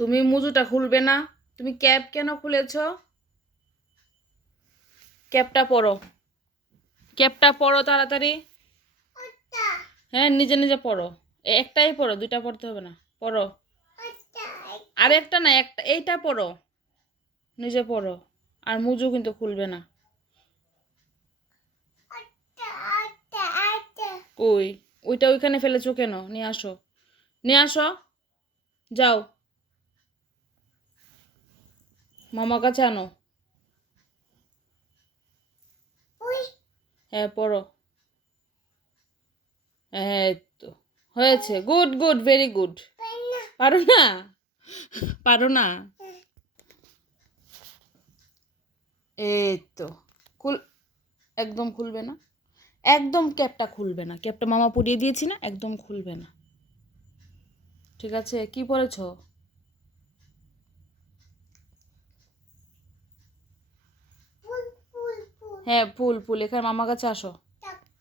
তুমি মুজুটা খুলবে না? তুমি ক্যাপ কেন খুলেছ? ক্যাপটা পরো, ক্যাপটা পরো তাড়াতাড়ি। হ্যাঁ, নিজে নিজে পরো। একটাই পরো, দুইটা পড়তে হবে না। পরো। আর একটা না, একটা এইটা পরো, নিজে পরো। আর মুজু কিন্তু খুলবে না। কই? ওইটা ওইখানে ফেলেছো কেন? নিয়ে আসো, নিয়ে আসো। যাও, মামার কাছে আনো। হ্যাঁ, পড়ো। হ্যাঁ, এই তো হয়েছে। Good good, very good. পারো না? পারো না? এই তো। খুল। একদম খুলবে না, একদম ক্যাপটা খুলবে না। ক্যাপটা মামা পরিয়ে দিয়েছি না, একদম খুলবে না। ঠিক আছে? কি পরেছো? হ্যাঁ, ফুল ফুল। এখানে মামার কাছে আসো।